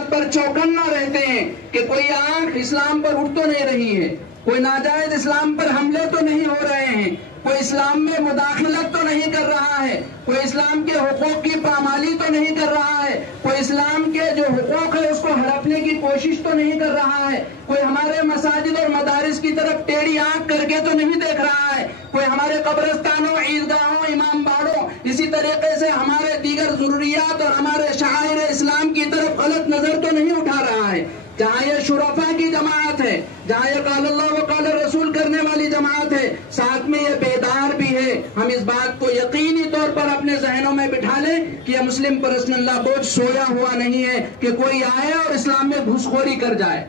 بات پر چوکنا رہتے ہیں کہ کوئی آنکھ اسلام پر اٹھ تو نہیں رہی ہے، کوئی ناجائز اسلام پر حملے تو نہیں ہو رہے ہیں، کوئی اسلام میں مداخلت تو نہیں کر رہا ہے، کوئی اسلام کے حقوق کی پامالی تو نہیں کر رہا ہے، کوئی اسلام کے جو حقوق ہے اس کو ہڑپنے کی کوشش تو نہیں کر رہا ہے، کوئی ہمارے مساجد اور مدارس کی طرف ٹیڑھی آنکھ کر کے تو نہیں دیکھ رہا ہے، کوئی ہمارے قبرستانوں، عیدگاہوں، امام باڑوں، اسی طریقے سے ہمارے دیگر ضروریات اور ہمارے شعائر اسلام کی طرف غلط نظر تو نہیں اٹھا رہا ہے۔ جہاں یہ شرفاء کی جماعت ہے، جہاں یہ قال اللہ و قال رسول کرنے والی جماعت ہے، ساتھ میں یہ بیدار بھی ہے، ہم اس بات کو یقینی طور پر اپنے ذہنوں میں بٹھا لیں کہ یہ مسلم پرسنل لا بورڈ سویا ہوا نہیں ہے کہ کوئی آئے اور اسلام میں گھسخوری کر جائے۔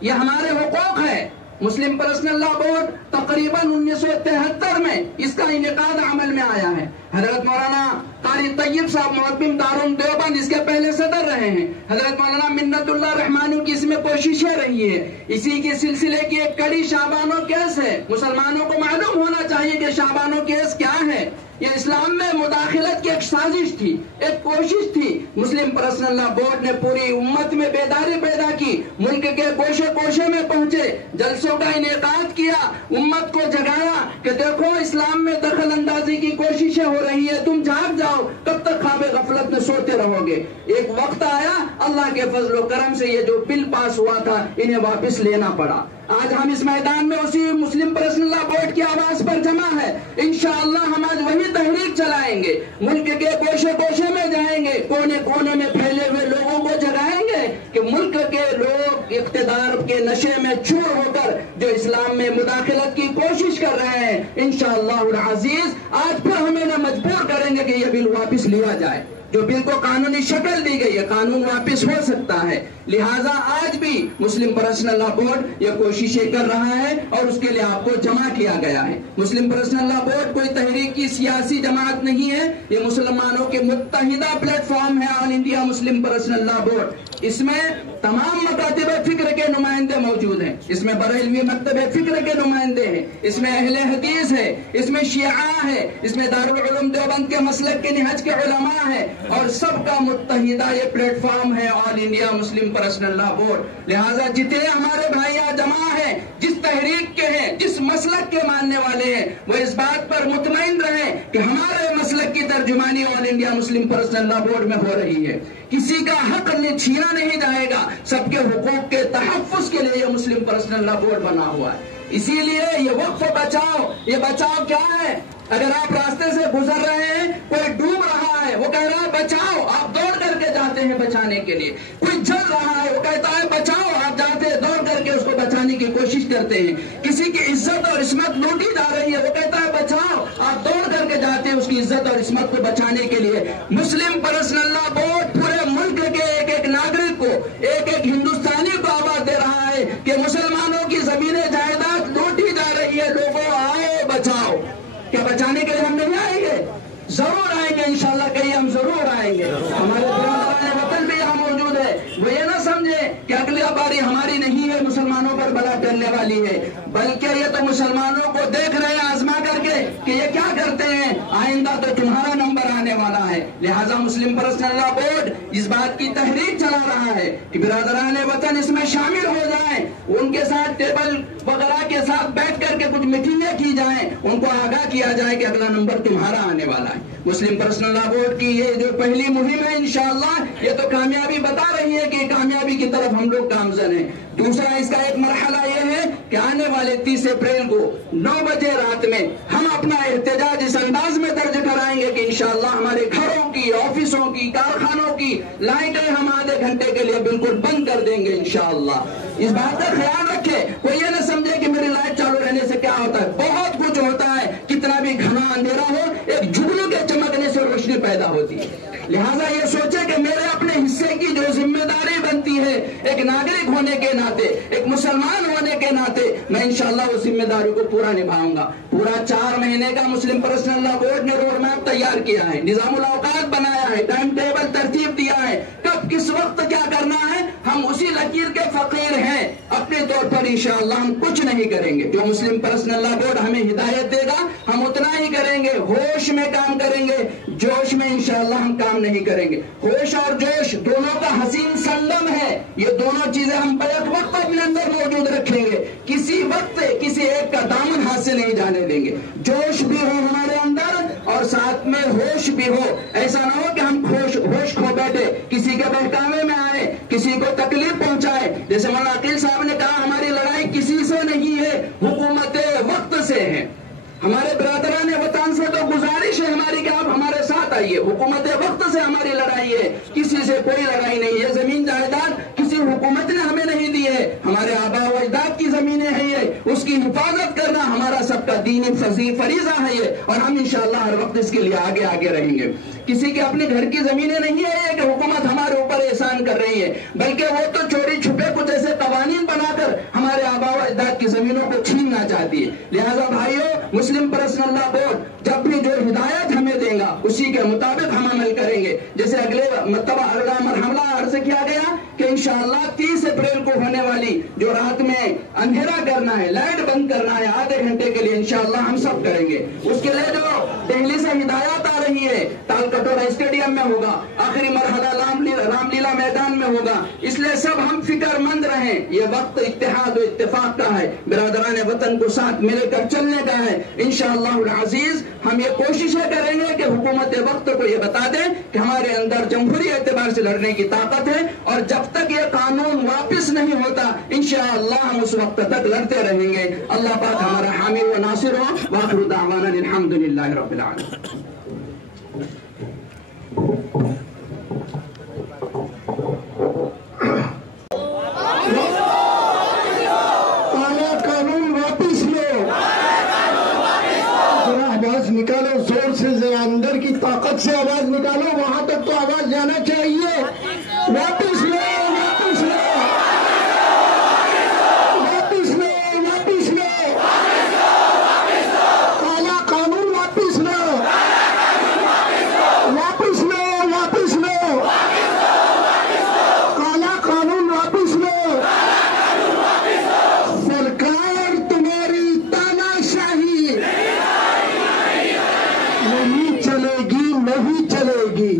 یہ ہمارے حقوق ہے۔ مسلم پرسنل لا بورڈ تقریباً 1973 میں اس کا انعقاد عمل میں آیا ہے۔ حضرت مولانا قاری طیب صاحب محتمم دارالعلوم دیوبند اس کے پہلے صدر رہے ہیں۔ حضرت مولانا منت اللہ رحمانی کی اس میں کوششیں رہی ہے۔ اسی کے سلسلے کی ایک کڑی شعبان و کیس ہے۔ مسلمانوں کو معلوم ہونا چاہیے کہ شعبان و کیس کیا ہے۔ یہ اسلام میں مداخلت کی ایک سازش تھی، ایک کوشش تھی۔ مسلم پرسنل لا بورڈ نے پوری امت میں بیداری پیدا کی، ملک کے گوشے گوشے میں پہنچے، جلسوں کا انعقاد کیا، امت کو جگایا کہ دیکھو اسلام میں دخل اندازی کی کوششیں ہو رہی ہے، تم جاگ جاؤ، کب تک خواب غفلت میں سوتے رہو گے۔ ایک وقت آیا، اللہ کے فضل و کرم سے یہ جو بل پاس ہوا تھا انہیں واپس لینا پڑا۔ آج ہم اس میدان میں اسی مسلم پرسنل لا بورڈ کی آواز پر جمع ہے۔ انشاءاللہ ہم آج وہی تحریک چلائیں گے، ملک کے گوشے گوشے میں جائیں گے، کونے کونے میں پھیلے ہوئے لوگوں کو جگائیں گے کہ ملک کے لوگ اقتدار کے نشے میں چور ہو کر جو اسلام میں مداخلت کی کوشش کر رہے ہیں، انشاءاللہ العزیز آج پھر ہمیں نہ مجبور کریں گے کہ یہ بل واپس لیا جائے۔ جو بل کو قانونی شکل دی گئی ہے، قانون واپس ہو سکتا ہے۔ لہٰذا آج بھی مسلم پرسنل لا بورڈ یہ کوششیں کر رہا ہے اور اس کے لیے آپ کو جمع کیا گیا ہے۔ مسلم پرسنل لا بورڈ کوئی تحریک کی سیاسی جماعت نہیں ہے، یہ مسلمانوں کے متحدہ پلیٹ فارم ہے آل انڈیا مسلم پرسنل لا بورڈ۔ اس میں تمام مکاتب فکر کے نمائندے موجود ہیں، اس میں بریلوی مکتب فکر کے نمائندے ہیں، اس میں اہل حدیث ہے، اس میں شیعہ ہے، اس میں دارالعلوم دیوبند کے مسلک کے نہج کے علماء ہے، اور سب کا متحدہ یہ پلیٹ فارم ہے آل انڈیا مسلم پرسنل لا بورڈ۔ لہٰذا جتنے ہمارے بھائی یہاں جمع ہیں، جس تحریک کے ہیں، جس مسلک کے ماننے والے ہیں، وہ اس بات پر مطمئن رہیں کہ ہمارے مسلک کی ترجمانی آل انڈیا مسلم پرسنل لا بورڈ میں ہو رہی ہے۔ کسی کا حق چھینا نہیں جائے گا، سب کے حقوق کے تحفظ کے لیے یہ مسلم پرسنل لا بورڈ بنا ہوا ہے۔ اسی لیے یہ وقف بچاؤ، یہ بچاؤ کیا ہے؟ اگر آپ راستے سے گزر رہے ہیں، کوئی ڈوب رہا ہے، وہ کہہ رہا ہے بچاؤ، آپ دوڑ کر کے جاتے ہیں بچانے کے لیے۔ کوئی جل رہا ہے، وہ کہتا ہے بچاؤ، آپ جاتے ہیں دوڑ کر کے اس کو بچانے کی کوشش کرتے ہیں۔ کسی کی عزت اور عصمت لوٹی جا رہی ہے، وہ کہتا ہے بچاؤ، آپ دوڑ کر کے جاتے ہیں اس کی عزت اور عصمت کو بچانے کے لیے۔ مسلم پرسنل لا بورڈ پورے ملک کے ایک ایک ناگرک کو، ایک ایک ہندوستانی کو آواز دے رہا ہے کہ مسلمانوں کی زمینیں جائیداد لوٹی جا رہی ہے، لوگوں آؤ بچاؤ۔ کیا بچانے کے لیے ہم نہیں آئیں گے؟ ضرور آئیں گے، انشاءاللہ کہیں ہم ضرور آئیں گے۔ ہمارے برادران وطن بھی یہاں موجود ہے، وہ یہ نہ سمجھے کہ اگلی باری ہماری نہیں ہے، مسلمانوں پر بلا ٹلنے والی ہے، بلکہ یہ تو مسلمانوں کو دیکھ رہے ہیں آزما کر کے کہ یہ کیا کرتے ہیں، آئندہ تو تمہارا نمبر آنے والا ہے۔ لہٰذا مسلم پرسنل لا بورڈ اس بات کی تحریک چلا رہا ہے کہ برادران وطن اس میں شامل ہو جائیں، ان کے ساتھ ٹیبل وغیرہ کے ساتھ بیٹھ کر کے کچھ میٹنگیں کی جائیں، ان کو آگاہ کیا جائے کہ اگلا نمبر تمہارا آنے والا ہے۔ مسلم پرسنل لا بورڈ کی یہ جو پہلی مہم ہے انشاءاللہ یہ تو کامیابی بتا رہی ہے کہ کامیابی کی طرف ہم لوگ گامزن ہیں۔ دوسرا اس کا ایک مرحلہ یہ ہے کہ آنے والے 30 اپریل کو 9 بجے رات میں ہم اپنا احتجاج اس انداز میں درج کرائیں گے کہ انشاءاللہ ہمارے گھروں کی، آفسوں کی، کارخانوں کی لائٹیں ہم آدھے گھنٹے کے لیے بالکل بند کر دیں گے انشاءاللہ۔ اس بات کا خیال رکھے، کوئی یہ نہ سمجھے کہ میری لائٹ چالو رہنے سے کیا ہوتا ہے، بہت کچھ ہوتا ہے، کتنا بھی گھنا اندھیرا ہو ایک جگنو کے چمکنے سے روشنی پیدا ہوتی ہے۔ لہٰذا یہ سوچے کہ میرے اپنے حصے کی جو ذمہ داری بنتی ہے ایک ناگرک ہونے کے ناطے، ایک مسلمان ہونے کے ناطے، میں انشاءاللہ اس ذمہ داری کو پورا نبھاؤں گا۔ پورا 4 مہینے کا مسلم پرسنل لا بورڈ نے روڈ میپ تیار کیا ہے، نظام الاوقات بنایا ہے، ٹائم ٹیبل ترتیب دیا ہے، کب کس وقت کیا کرنا ہے، ہم اسی لکیر کے فقیر ہیں، اپنے طور پر انشاءاللہ ہم کچھ نہیں کریں گے۔ جو مسلم پرسنل لا بورڈ ہمیں ہدایت دے گا ہم اتنا ہی کریں گے، ہوش میں کام کریں گے، جوش میں انشاءاللہ ہم کام نہیں کریں گے۔ ہوش اور جوش دونوں کا حسین سنگم ہے، یہ دونوں چیزیں ہم بیک وقت اپنے اندر موجود رکھیں گے، کسی وقت کسی ایک کا دامن ہاتھ سے نہیں جانے دیں گے۔ جوش بھی ہو ہمارے اندر اور ساتھ میں ہوش بھی ہو، ایسا نہ ہو کہ ہم ہوش کھو بیٹھے، کسی کے بہکاوے میں آئے، کسی کو تکلیف پہنچائے۔ جیسے مولانا عقیل صاحب نے کہا ہماری لڑائی کسی سے نہیں ہے، حکومت وقت سے ہے۔ ہمارے برادران وطن سے تو گزارش ہے ہماری کہ آپ ہمارے ساتھ آئیے، حکومت وقت سے ہماری لڑائی ہے، کسی سے کوئی لڑائی نہیں ہے۔ زمین جائیداد کسی حکومت نے ہمیں نہیں دی ہے، ہمارے آبا و اجداد کی زمینیں ہیں یہ، اس کی حفاظت کرنا ہمارا سب کا دینی فریضہ ہے یہ، اور ہم انشاءاللہ ہر وقت اس کے لیے آگے رہیں گے۔ کسی کے اپنے گھر کی زمینیں نہیں ہے کہ حکومت ہمارے اوپر احسان کر رہی ہے، بلکہ وہ تو چوری چھپے کچھ ایسے قوانین بنا کر ہمارے آبا و اجداد کی زمینوں کو چھیننا چاہتی ہے۔ لہذا بھائیوں، مسلم پرسنل لا بورڈ جب بھی جو ہدایت ہمیں دے گا اسی کے مطابق ہم عمل کریں گے۔ جیسے اگلا مرحلہ عرض کیا گیا کہ انشاءاللہ 30 اپریل کو ہونے والی جو رات میں اندھیرا کرنا ہے، لائٹ بند کرنا ہے آدھے گھنٹے کے لیے، انشاءاللہ ہم سب کریں گے۔ اس کے لیے جو دہلی سے ہدایات آ رہی ہے تال کٹورا اسٹیڈیم میں ہوگا، آخری مرحلہ رام لیلا میدان میں ہوگا، اس لیے سب ہم فکر مند رہیں۔ یہ وقت اتحاد و اتفاق کا ہے، برادران وطن کو ساتھ مل کر چلنے کا ہے۔ انشاءاللہ العزیز ہم یہ کوششیں کریں گے کہ حکومت وقت کو یہ بتا دیں کہ ہمارے اندر جمہوری اعتبار سے لڑنے کی طاقت ہے، اور جب تک یہ قانون واپس نہیں ہوتا انشاءاللہ ہم اس وقت تک لڑتے رہیں گے۔ اللہ پاک ہمارا حامی و ناصر ہو۔ وآخر دعوانا الحمدللہ رب العالمین۔ نکالو زور سے، ذرا اندر کی طاقت سے آواز نکالو، وہاں تک تو آواز جانا چاہیے۔ واپس لو، واپس لو، واپس لو، واپس لو، کالا قانون واپس لو، واپس لو، واپس لو، کالا قانون واپس لو۔ سرکار تمہاری تاناشاہی نہیں چلے گی، نہیں چلے گی۔